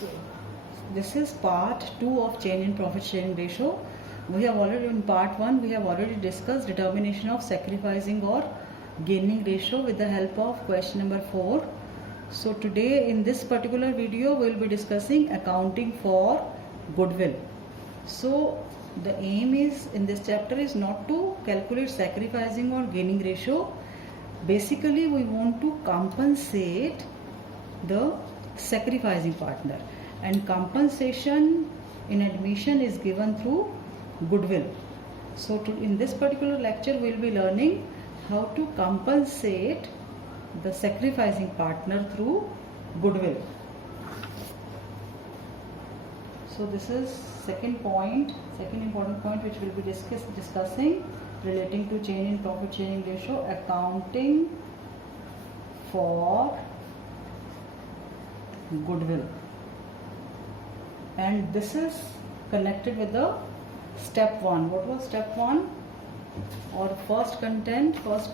So this is part 2 of change in profit sharing ratio. We have already in part 1 we have already discussed determination of sacrificing or gaining ratio with the help of question number 4. So today in this particular video we will be discussing accounting for goodwill. So the aim is in this chapter is not to calculate sacrificing or gaining ratio. Basically we want to compensate the sacrificing partner, and compensation in admission is given through goodwill. So in this particular lecture we will be learning how to compensate the sacrificing partner through goodwill. So this is second important point which we will be discussing relating to change in profit sharing ratio, accounting for goodwill, and this is connected with the step 1. What was step 1? Or first content was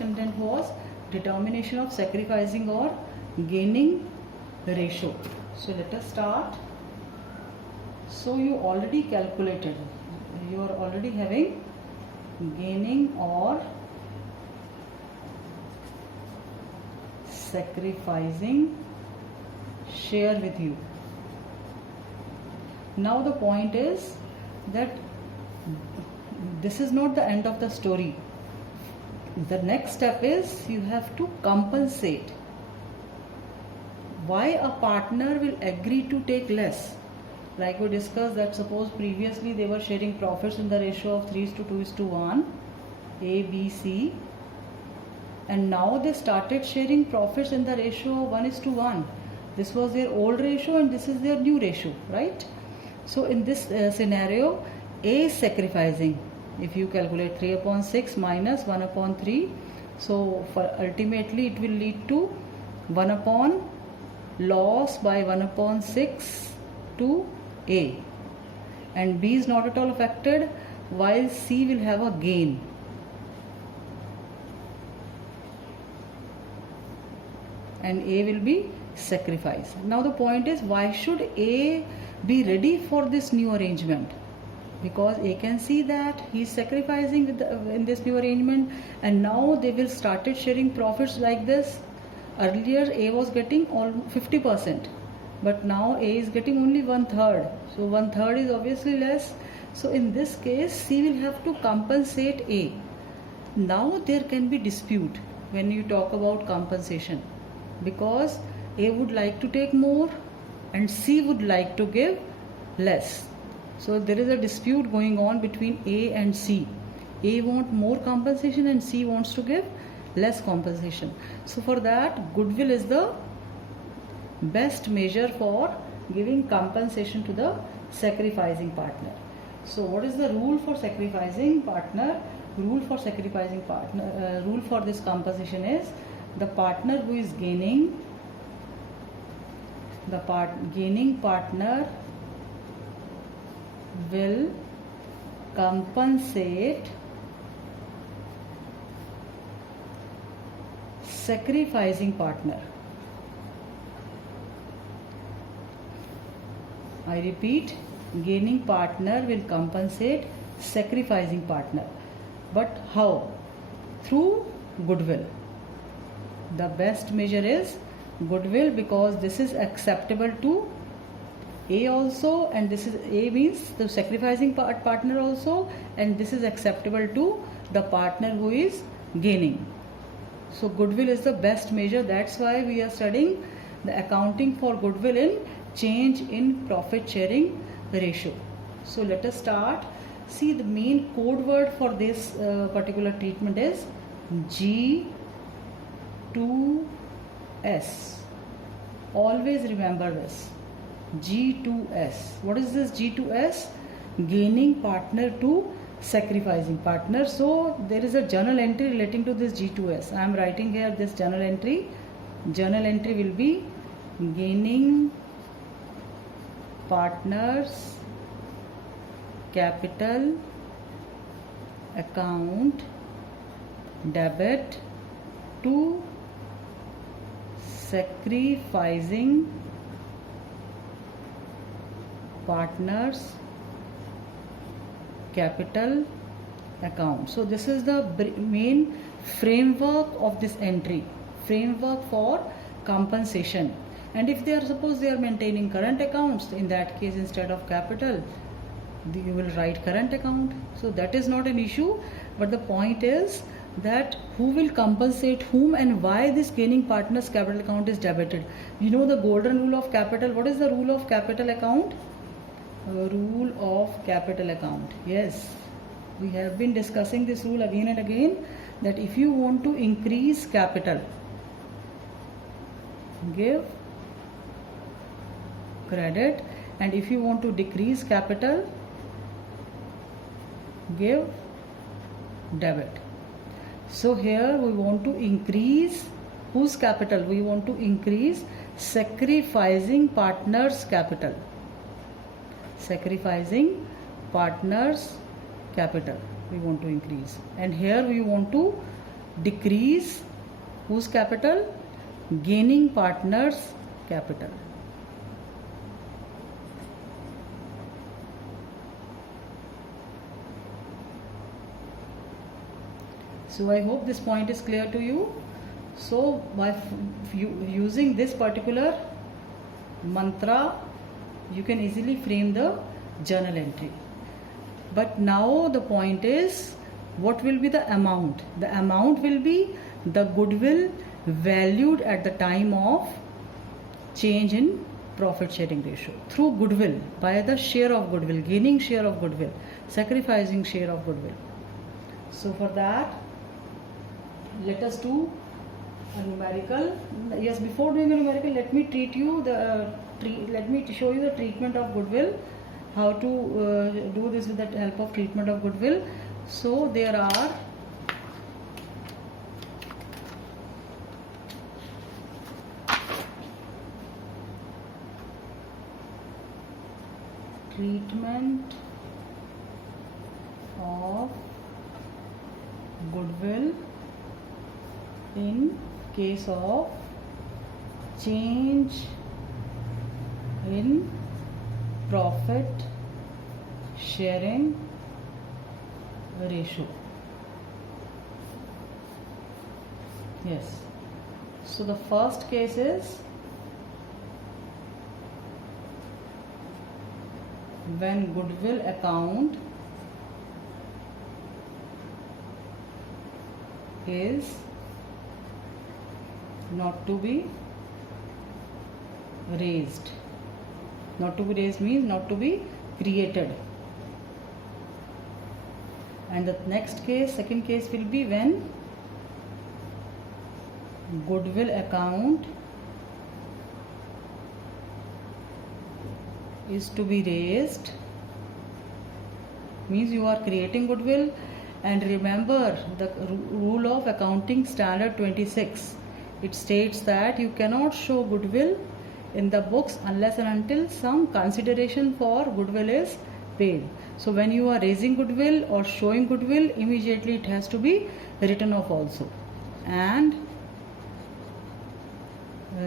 determination of sacrificing or gaining ratio. So let us start. So you already calculated, you are already having gaining or sacrificing share with you. Now the point is that this is not the end of the story. The next step is you have to compensate. Why a partner will agree to take less? Like we discussed that suppose previously they were sharing profits in the ratio of 3:2:1, A, B, C, and now they started sharing profits in the ratio of 1:1. This was their old ratio and this is their new ratio, right? So in this scenario, A is sacrificing. If you calculate 3/6 minus 1/3, so ultimately it will lead to 1 upon loss by 1/6 to A, and B is not at all affected, while C will have a gain. And A will be sacrificed. Now the point is, why should A be ready for this new arrangement? Because A can see that he is sacrificing with in this new arrangement, and now they will started sharing profits like this. Earlier A was getting all 50%, but now A is getting only 1/3. So 1/3 is obviously less. So in this case C will have to compensate A. Now there can be dispute when you talk about compensation, because A would like to take more and C would like to give less. So there is a dispute going on between A and C. A wants more compensation and C wants to give less compensation. So for that, goodwill is the best measure for giving compensation to the sacrificing partner. So what is the rule for sacrificing partner? Rule for this compensation is the partner who is gaining, gaining partner will compensate sacrificing partner. I repeat, gaining partner will compensate sacrificing partner. But how? Through goodwill. The best measure is goodwill, because this is acceptable to A also, and this is A means the sacrificing partner also, and this is acceptable to the partner who is gaining. So goodwill is the best measure. That's why we are studying the accounting for goodwill in change in profit sharing ratio. So let us start. See, the main code word for this particular treatment is G2S. Always remember this. G2S. What is this G2S? Gaining partner to sacrificing partner. So there is a journal entry relating to this G2S. I am writing here this journal entry. Journal entry will be gaining partners capital account debit to sacrificing partners capital account. So this is the main framework of this entry, framework for compensation. And if they are, suppose they are maintaining current accounts, in that case instead of capital you will write current account. So that is not an issue, but the point is that who will compensate whom and why this gaining partners capital account is debited. You know the golden rule of capital. What is the rule of capital account? Rule of capital account. Yes, we have been discussing this rule again and again, that if you want to increase capital, give credit, and if you want to decrease capital, give debit. So here we want to increase whose capital? We want to increase sacrificing partners capital. Sacrificing partners capital we want to increase, and here we want to decrease whose capital? Gaining partners capital. So I hope this point is clear to you. So by using this particular mantra, you can easily frame the journal entry. But now the point is, what will be the amount? The amount will be the goodwill valued at the time of change in profit sharing ratio through goodwill, by the share of goodwill, gaining share of goodwill, sacrificing share of goodwill. So for that, let us do a numerical. Yes, before doing a numerical, let me let me show you the treatment of goodwill, how to do this with the help of treatment of goodwill. So there are treatment of goodwill in case of change in profit sharing ratio. Yes. So the first case is when goodwill account is not to be raised. Not to be raised means not to be created. And the next case, second case will be when goodwill account is to be raised, means you are creating goodwill. And remember the rule of accounting standard 26. It states that you cannot show goodwill in the books unless and until some consideration for goodwill is paid. So when you are raising goodwill or showing goodwill, immediately it has to be written off also, and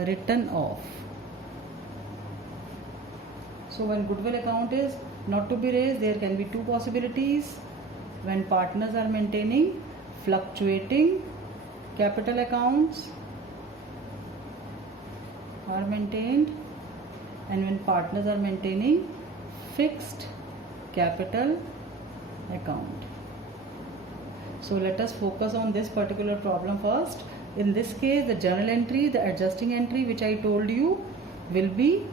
written off. So when goodwill account is not to be raised, there can be two possibilities. When partners are maintaining fluctuating capital accounts are maintained, and when partners are maintaining fixed capital account. So let us focus on this particular problem first. In this case, the journal entry, the adjusting entry which I told you, will be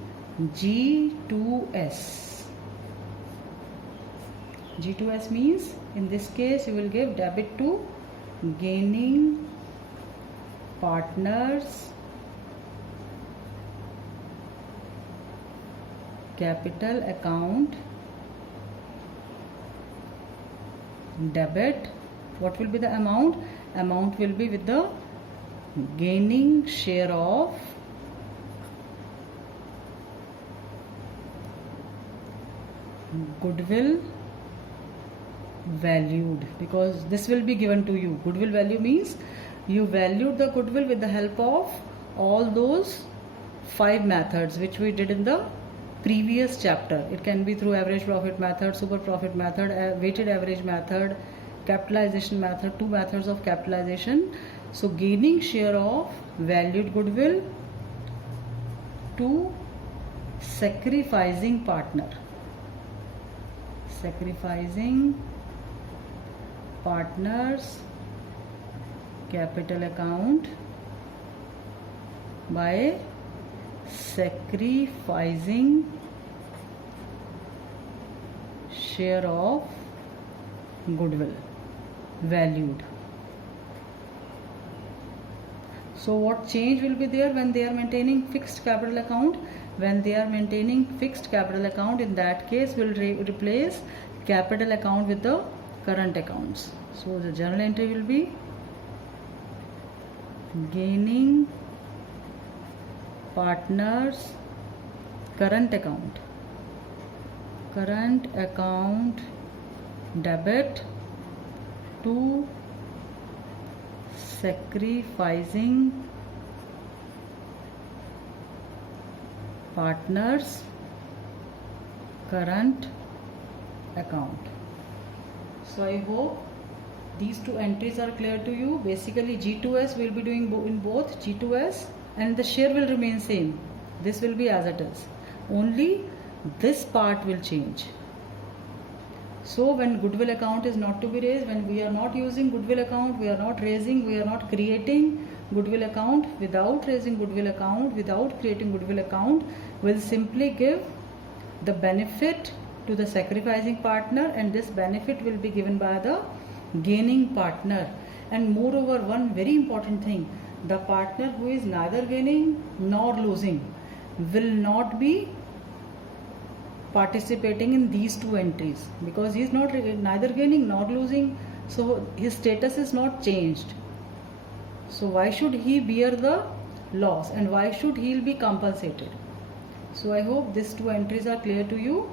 G2S. G2S means in this case you will give debit to gaining partners capital account, debit. What will be the amount? Amount will be with the gaining share of goodwill valued, because this will be given to you. Goodwill value means you valued the goodwill with the help of all those 5 methods which we did in the previous chapter. It can be through average profit method, super profit method, weighted average method, capitalization method, two methods of capitalization. So gaining share of valued goodwill to sacrificing partner. Sacrificing partners capital account by sacrificing share of goodwill valued. So what change will be there when they are maintaining fixed capital account? When they are maintaining fixed capital account, in that case we'll replace capital account with the current accounts. So the journal entry will be gaining partners current account debit to sacrificing partners current account. So I hope these two entries are clear to you. Basically G2S will be doing in both G2S, and the share will remain same. This will be as it is, only this part will change. So when goodwill account is not to be raised, when we are not using goodwill account, we are not creating goodwill account. Without raising goodwill account, without creating goodwill account, we'll simply give the benefit to the sacrificing partner, and this benefit will be given by the gaining partner. And moreover, one very important thing, the partner who is neither gaining nor losing will not be participating in these two entries, because he is not neither gaining nor losing, so his status is not changed. So why should he bear the loss, and why should he be compensated? So I hope these two entries are clear to you.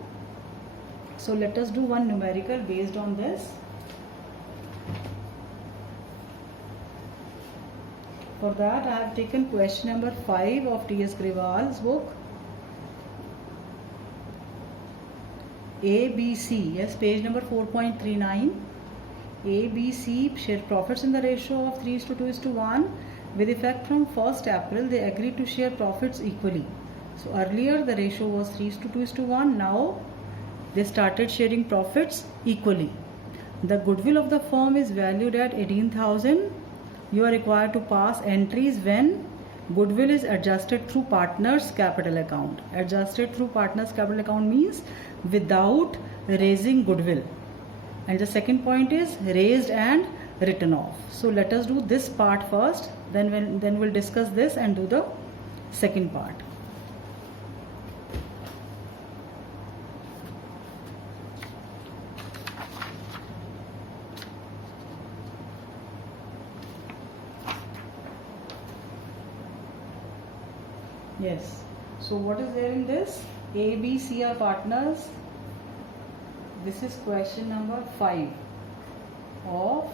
So let us do one numerical based on this. For that I have taken question number 5 of T.S. Grewal's book. ABC, yes, page number 4.39. ABC share profits in the ratio of 3:2:1. With effect from 1st April, they agreed to share profits equally. So earlier the ratio was 3:2:1. Now they started sharing profits equally. The goodwill of the firm is valued at 18,000. You are required to pass entries when goodwill is adjusted through partners capital account. Adjusted through partners capital account means without raising goodwill. And the second point is raised and written off. So let us do this part first, then we'll discuss this and do the second part. Yes. So what is there in this? A, B, C are partners. This is question number 5 of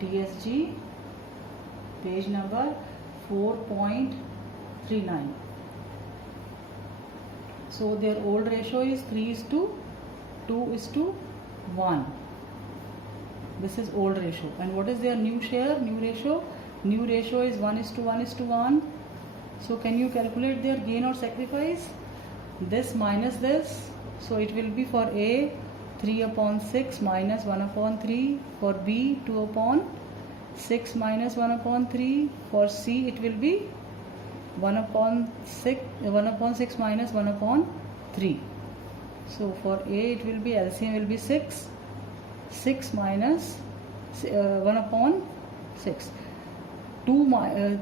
TSG, page number 4.39. So their old ratio is 3:2:1. This is old ratio. And what is their new share, new ratio? New ratio is 1:1:1. So can you calculate their gain or sacrifice? This minus this. So it will be for A 3/6 minus 1/3. For B 2/6 minus 1/3. For C it will be 1/6 minus 1/3. So for A it will be LCM will be 6. 6 minus 1/6.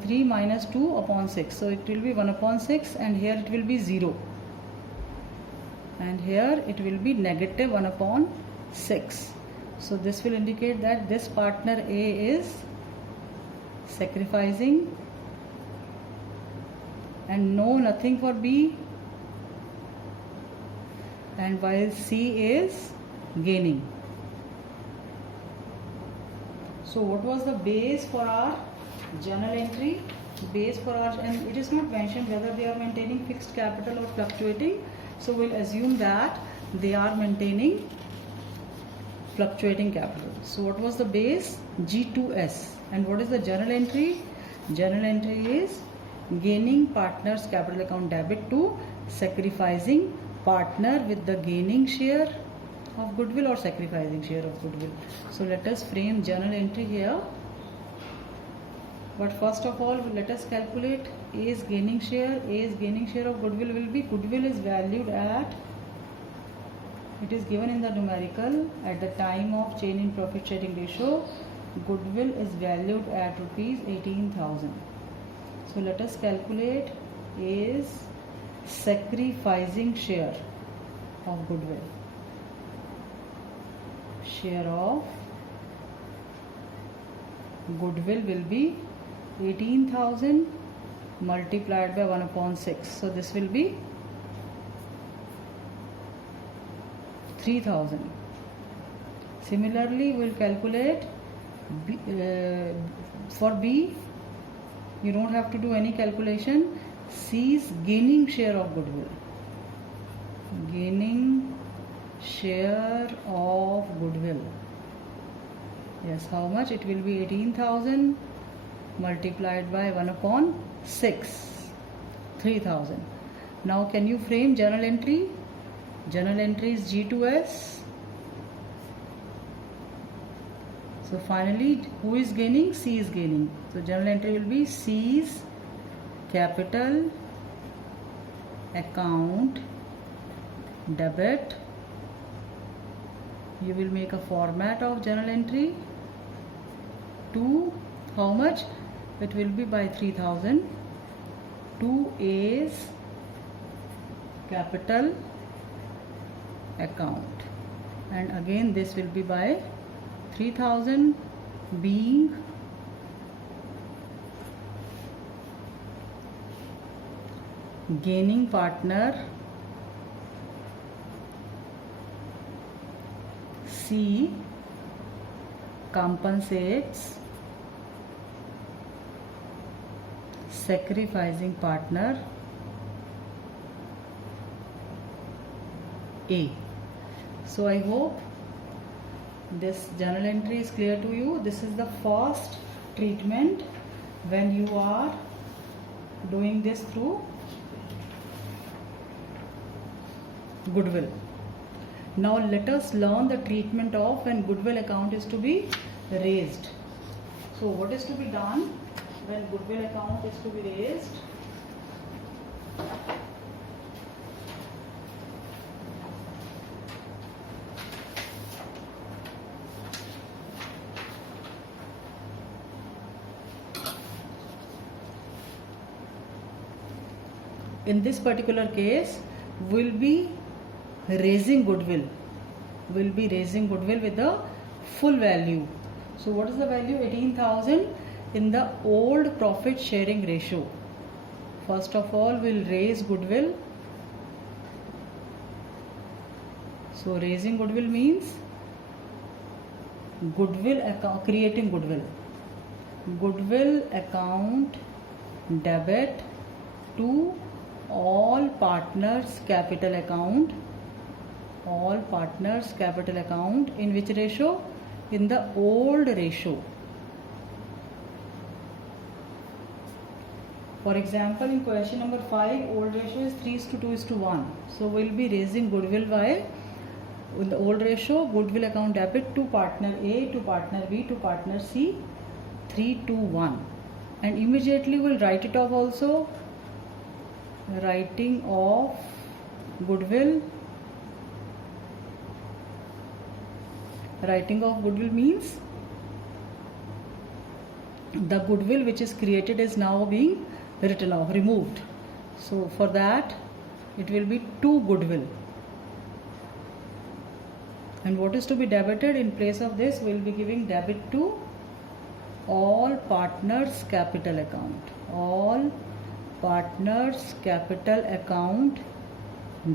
3 minus 2/6. So it will be 1/6, and here it will be 0. And here it will be negative 1/6. So this will indicate that this partner A is sacrificing and no nothing for B, and while C is gaining. So what was the base for our journal entry? Base for our, and it is not mentioned whether they are maintaining fixed capital or fluctuating. So we'll assume that they are maintaining fluctuating capital. So what was the base? G2S. And what is the journal entry? Journal entry is gaining partner's capital account debit to sacrificing partner with the gaining share of goodwill or sacrificing share of goodwill. So let us frame journal entry here. But first of all, let us calculate A's gaining share. A's gaining share of goodwill will be, goodwill is valued at, it is given in the numerical, at the time of change in profit sharing ratio, goodwill is valued at rupees 18,000. So let us calculate A's sacrificing share of goodwill. Share of goodwill will be 18,000 multiplied by 1/6. So this will be 3,000. Similarly, we will calculate B, for B, you don't have to do any calculation. C's gaining share of goodwill. Gaining share of goodwill. Yes, how much? It will be 18,000 multiplied by 1/6. 3,000. Now can you frame journal entry? Journal entry is G2S. So finally, who is gaining? C is gaining. So journal entry will be C's capital account debit. You will make a format of journal entry to how much? It will be by 3,000 to A's capital account, and again this will be by 3,000 being gaining partner C compensates sacrificing partner A. So I hope this journal entry is clear to you. This is the first treatment when you are doing this through goodwill. Now let us learn the treatment of when goodwill account is to be raised. So what is to be done when goodwill account is to be raised? In this particular case, we'll be raising goodwill. We'll be raising goodwill with the full value. So what is the value? 18,000 in the old profit sharing ratio. First of all, we'll raise goodwill. So raising goodwill means goodwill account, creating goodwill. Goodwill account debit to all partners capital account. All partners capital account in which ratio? In the old ratio. For example, in question number 5, old ratio is 3:2:1. So we'll be raising goodwill by, in the old ratio, goodwill account debit to partner A, to partner B, to partner C, 3:1. And immediately we'll write it off also. Writing of goodwill. Writing of goodwill means the goodwill which is created is now being written off, removed. So for that it will be to goodwill. And what is to be debited? In place of this, we will be giving debit to all partners capital account. All partners capital account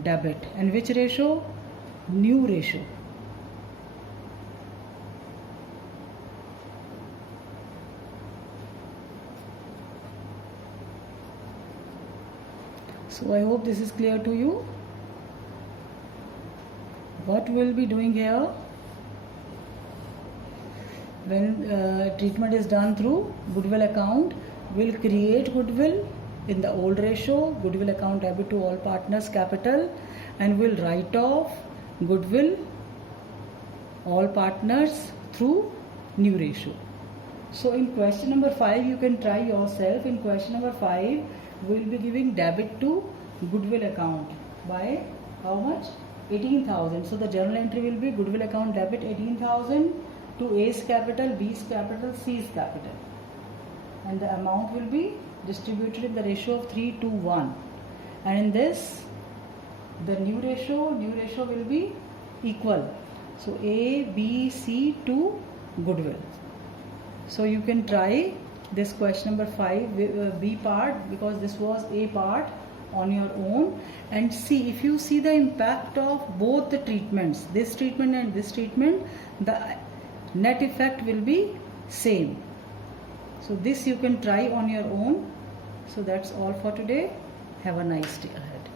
debit. And which ratio? New ratio. So I hope this is clear to you. what we'll be doing here, when treatment is done through goodwill account, we'll create goodwill in the old ratio, goodwill account debit to all partners capital, and we'll write off goodwill all partners through new ratio. So in question number 5, you can try yourself. In question number 5, we'll be giving debit to goodwill account by how much? 18,000. So the journal entry will be goodwill account debit 18,000 to A's capital, B's capital, C's capital, and the amount will be distributed in the ratio of 3 to 1. And in this, the new ratio will be equal. So A, B, C to goodwill. So you can try this question number 5, B part, because this was A part, on your own, and see if you see the impact of both the treatments, this treatment and this treatment, the net effect will be same. So this you can try on your own. So that's all for today. Have a nice day ahead.